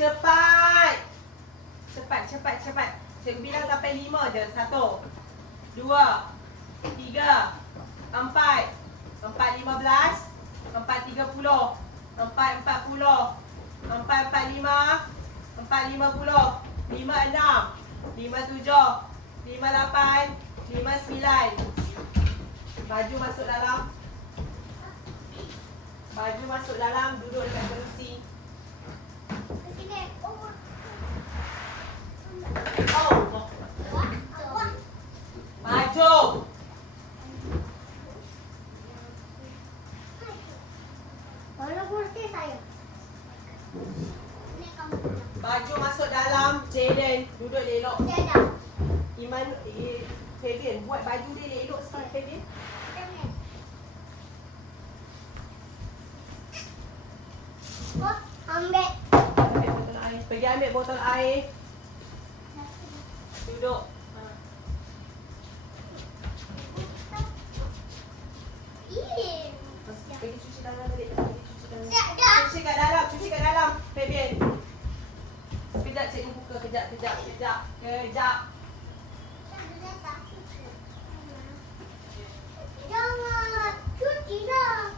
cepat. Cepat. Cikgu bilang sampai 5 je. 1, 2, 3, 4. 4, 15. 4, 30. 4, 40. 4, 45. 4, 50. 5, 6. 5, 7. 5, 8. 5, 9. Baju masuk dalam. Duduk dekat kerusi. Oh. Maju. Mana kursi saya? Baju masuk dalam. Jaden, duduk elok. Saya dah. Fabian, buat baju dia elok sikit, Fabian. Ambil. Ambil botol air. Pergi ambil botol air. Duduk. Pergi cuci tangan balik. Siap dah. Cuci kat dalam. Fabian. Sekejap cikgu buka. Kejap. Jangan. Cuci dah.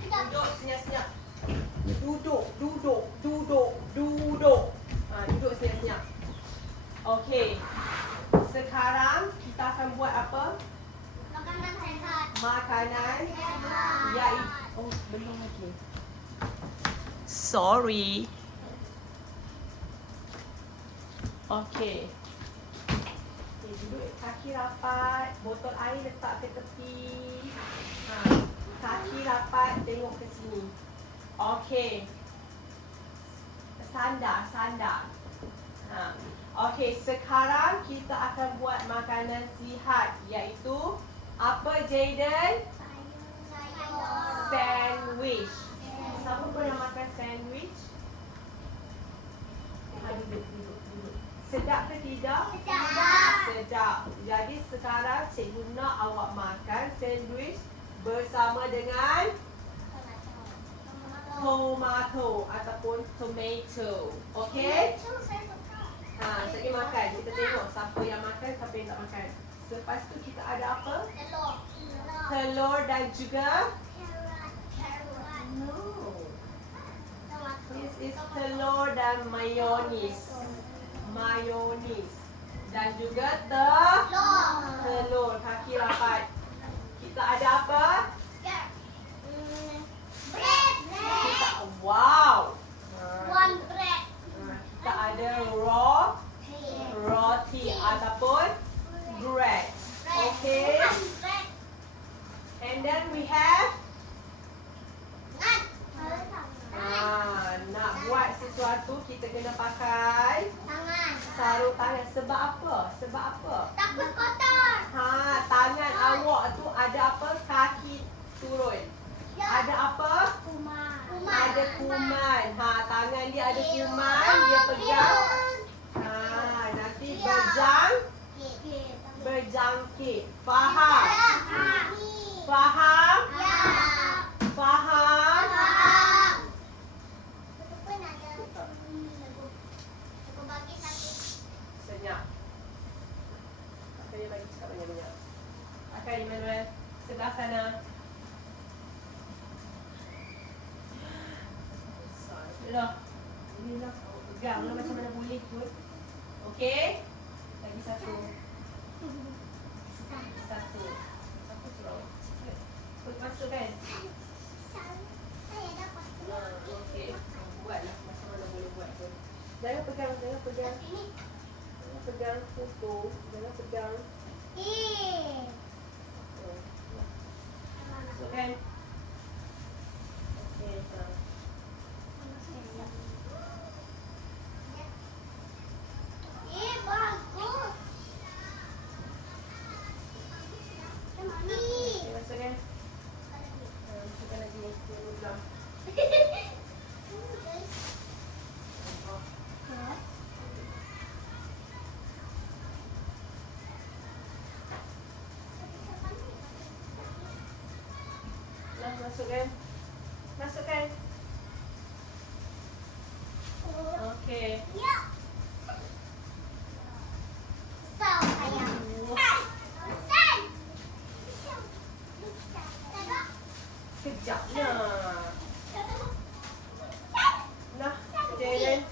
Duduk senyap-senyap. Duduk. Duduk senyap-senyap. Okey. Sekarang kita akan buat apa? Makanan sehat. Makanan Sehat. iaitu belum lagi. Sorry. Okey. Duduk kaki rapat, botol air letak ke tepi. Kaki rapat, tengok ke sini. Okey. Sandar. Okey, sekarang kita akan buat makanan sihat iaitu apa, Jaden? Sandwich. Siapa pernah makan sandwich? Duduk. Sedap ke tidak? Sedap. Jadi sekarang cikgu nak awak makan sandwich bersama dengan tomato ataupun tomato. Okey? Saya makan. Kita tengok siapa yang makan, siapa yang tak makan. Lepas tu kita ada apa? Telur dan juga this is telur dan mayonis. Dan juga telur kaki rapat. Kita ada apa? Wow. Kita ada roti ataupun bread. Okay. And then we have nak buat sesuatu kita kena pakai sarung tangan. Sebab apa? Takut kotor. Tangan awak tu ada apa? Kaki turun. Ada apa? Ada kuman. Tangan dia ada kuman, dia pegang. Nanti berjangkit. Faham? Faham? Senyap. Akan dia bagi cakap banyak-banyak. Akan Emmanuel, sebelah sana. Ini lah. Pegang lah macam mana boleh pun. Okey? Lagi satu. Satu suruh. Masuk kan? Okey. Buatlah macam mana boleh buat pun. Jangan pegang. Jangan pegang foto. Jangan pegang. Masuk kan? Okey. Bagus. Masuk kan? Masukkan lagi. Ulang. Masukkan. Okay. Ya. Sau sayang. San. Kejap lah. Nah, Jalen.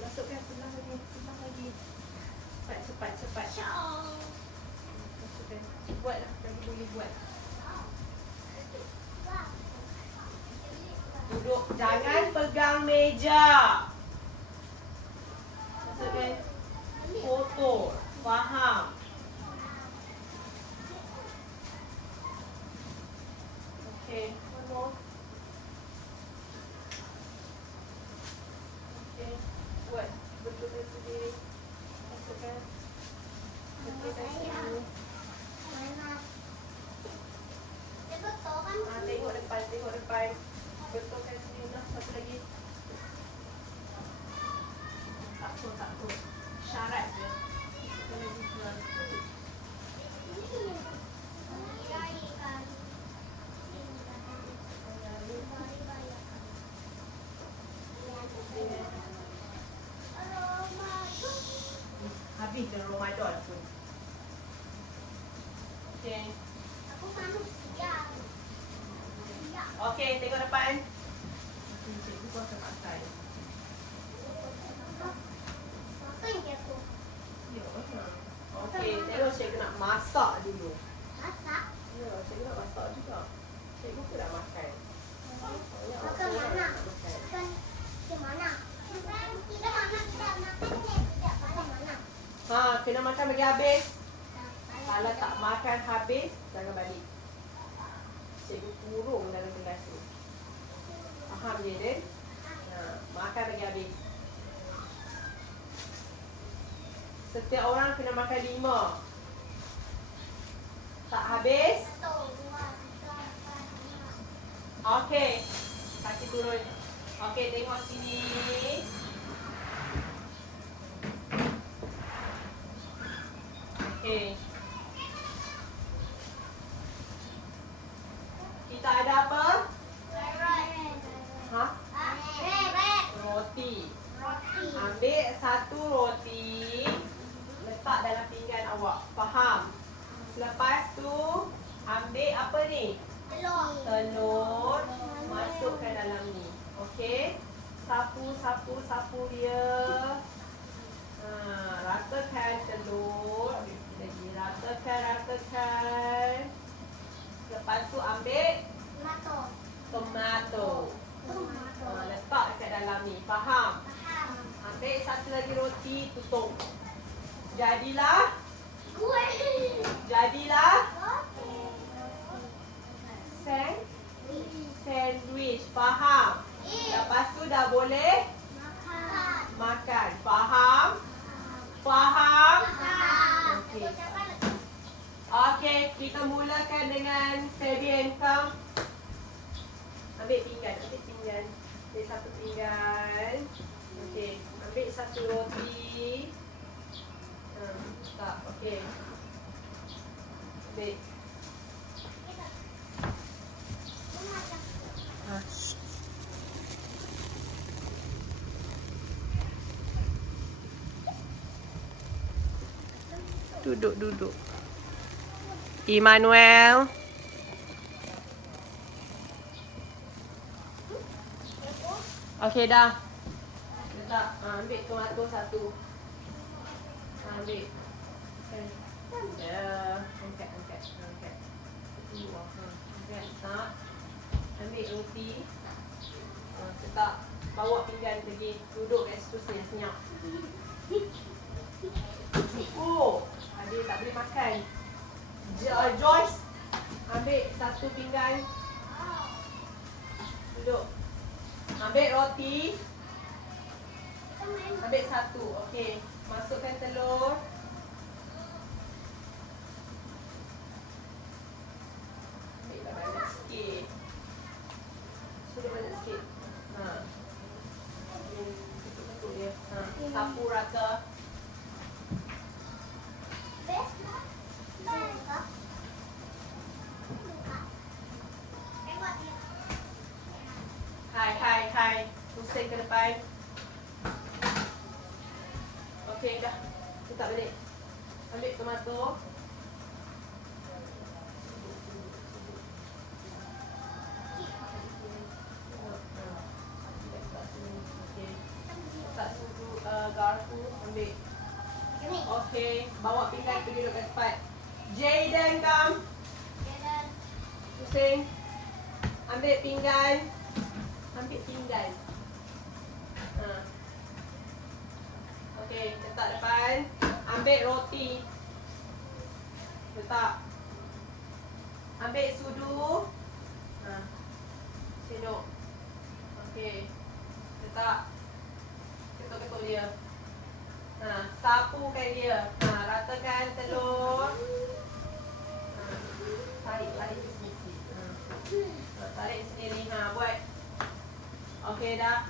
Masukkan sebelah lagi. Sebelah lagi. Cepat, cepat, cepat. Masukkan. Buatlah. Lagi boleh buat. Duduk. Jangan pegang meja. Masukkan. Kotor. Faham? Okay. One more. Okay. Buat. Betulkan sendiri. Masukkan. Betulkan sendiri. Tengok depan, tengok depan. Betulkan sendiri lah. Satu lagi. Tak apa, tak apa. Syarat je. Betulkan lagi pelan. Habis je Ramadan pun. Okay. Okay, tengok depan. Cikgu pun akan pakai. Ya. Okay, tengok cikgu nak masak dulu. Ya, cikgu nak masak juga. Cikgu pun nak makan. Ha, kena makan bagi habis. Kalau tak makan habis, jangan balik. Cikgu kurung dalam kelas tu. Faham je, Den? Ha, makan bagi habis. Setiap orang kena makan 5. Tak habis? Okey. Kaki turun. Okey, tengok sini. Okey. Kita ada apa? Ha? Roti. Ambil satu roti, letak dalam pinggan awak. Faham? Selepas tu, ambil apa ni? Telur. Masukkan dalam ni. Okey? Sapu, sapu, sapu dia. Ha, ratakan telur. Ambil sikit lagi. Ratakan, ratakan. Lepas tu ambil tomato. Letak dekat dalam ni. Faham? Ambil satu lagi roti, tutup. Jadilah. Jadilah. Sandwich. Faham? Lepas tu dah boleh makan. Faham? Faham? Okey. Okey, kita mulakan dengan Fabian. Come. Ambil pinggan, ambil pinggan. Ambil satu pinggan. Okey, ambil satu roti. Tak, okey. Ambil. Ha. Duduk, duduk. Emmanuel. Okey dah. Letak. Ambil tomato satu. Ambil. Ya. Angkat, angkat, angkat. Angkat, letak. Ambil roti. Letak. Bawa pinggan pergi. Duduk kat situ senyap-senyap. Oh, adik tak boleh makan. Joyce, ambil satu pinggan. Duduk. Ambil roti. Ambil satu. Okey. Masukkan telur. Ambil banyak sikit. Sudah banyak sikit. Ha. Tutup-tutup dia. Ha. Sapu rata. Hai. pusing ke depan. Okey, dah. Letak balik. Ambil tomato. Garpu ambil. Okey, bawa pinggan pergi duduk kat tempat. Jayden, come. Pusing. Ambil pinggan. Ambil pinggan. Okey, letak depan. Ambil roti. Letak. Ambil sudu. Sendok. Okey. Letak. Ketuk-ketuk dia. Sapukan dia. Ratakan telur. Tarik sini. Tarik sendiri. Buat. Okey dah.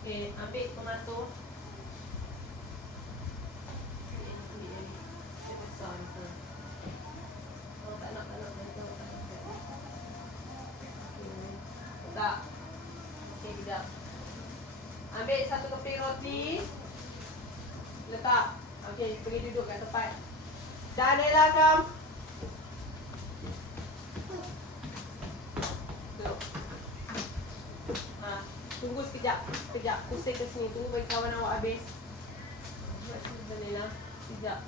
Okey, ambil tomato. Tak. Okey, kejap. Ambil satu keping roti. Letak. Okey, pergi duduk kat tempat. Daniela, come. Duduk. Tunggu sekejap. Sekejap. Pusing ke sini. Tunggu bagi kawan awak habis. Daniela. Sekejap.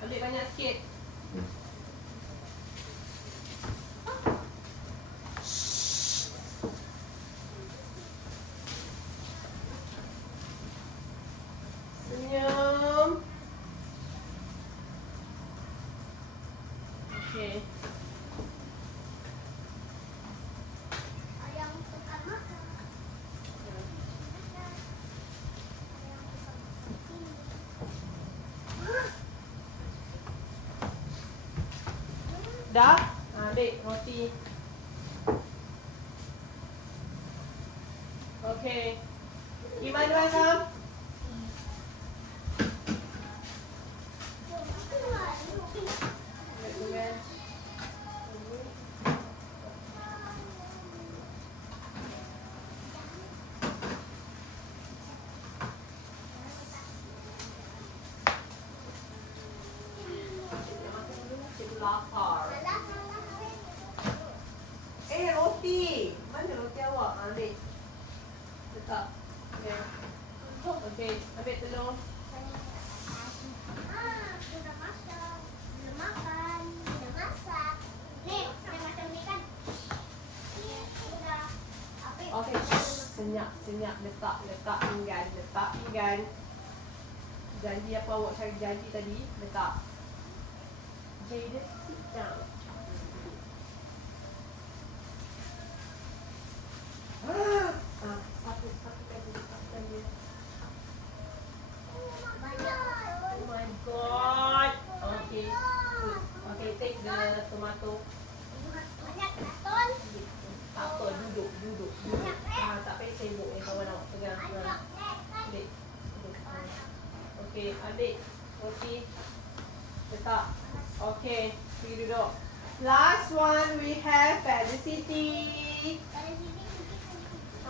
Ambil banyak sikit. Senyum. Okey. Ayam tukang masak. Dah? Ambil roti. Okey. Immanuel, come. Lapar. Roti. Mana roti awak? Ambil. Letak. Okey, ambil telur. Sudah masak. Sudah makan. Sudah masak. Nih, sudah makan ni kan? Sudah. Okey, senyap. Letak pinggan. Janji apa awak cari janji tadi? Letak. Jayden, sit down. Satukan dia. Oh my god. Okay. Okay, take the tomato. Banyak betul. Tak apa, duduk. Tak payah sibuk ni kawan awak pegang. Ambil. Okay, ambil roti. Letak. Okay, pergi duduk. Last one we have Felicity.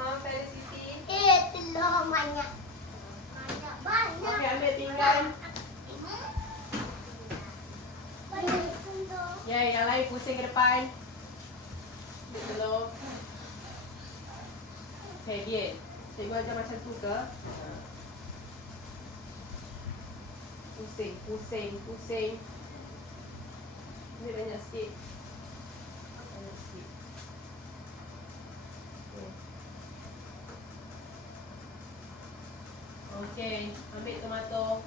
Felicity. Telur banyak. Banyak. Okay, ambil pinggan. Ya, yang lain pusing ke depan. Ambil telur. Okay, dia. Cikgu ajar macam tu ke? Pusing. Ambil banyak sikit. Okey, ambil tomato.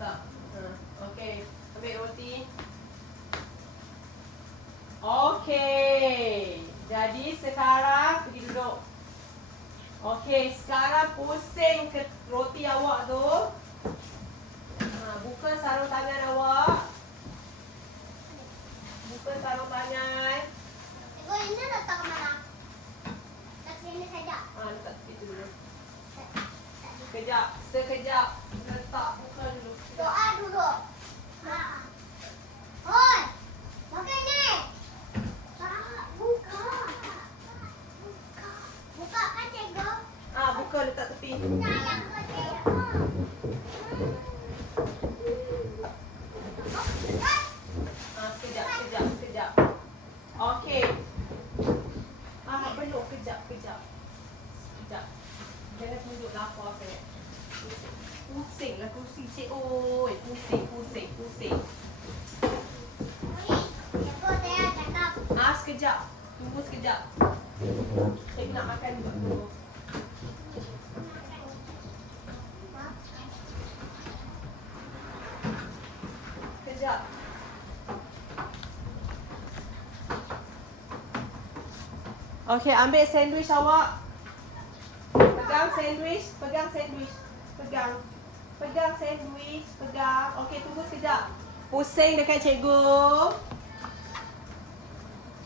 Tak. Okey, ambil roti. Okey. Jadi sekarang pergi duduk. Okey, sekarang pusing ke roti awak tu. Buka sarung tangan awak. Buka sarung tangan. Cikgu, ini letak mana? sekejap. Okey, ambil sandwich awak. Pegang sandwich, pegang sandwich. Pegang. Pegang sandwich, pegang. Okey, tunggu sekejap. Pusing dekat cikgu.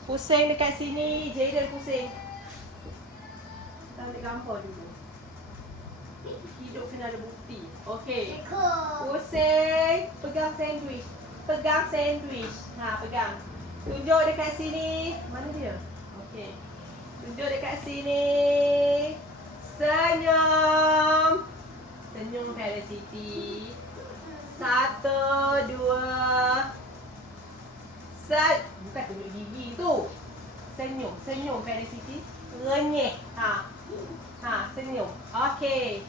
Pusing dekat sini. Jaden pusing. Kita ambil gambar dulu. Hidup kena ada bukti. Okey. Pusing. Pegang sandwich. Pegang sandwich. Ha, pegang. Tunjuk dekat sini. Mana dia? Okey. Tunjuk dekat sini. Senyum. Senyum Felicity. 1, 2. Bukan tunjuk gigi tu. Senyum. Senyum Felicity. Renyeh. Ha. Ha, senyum. Okey.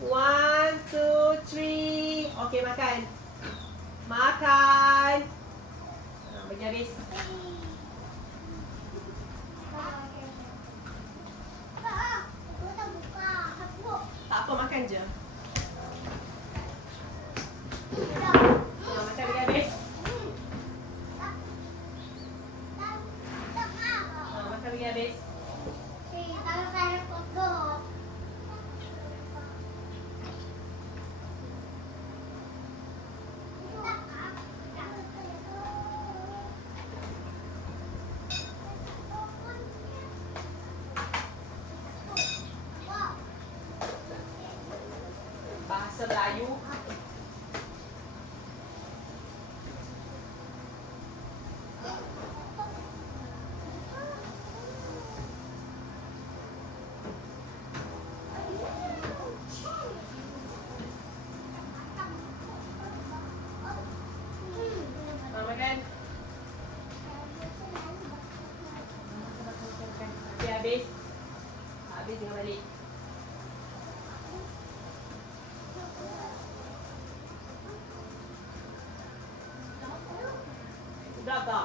1, 2, 3. Okey, makan. Makan. Ha, bagi habis. Tak apa, makan je. Ha, makan bagi habis. Ha, makan bagi habis. Bahasa Melayu. Ha, makan. Okey, habis. Habis jangan balik. Sedap tak?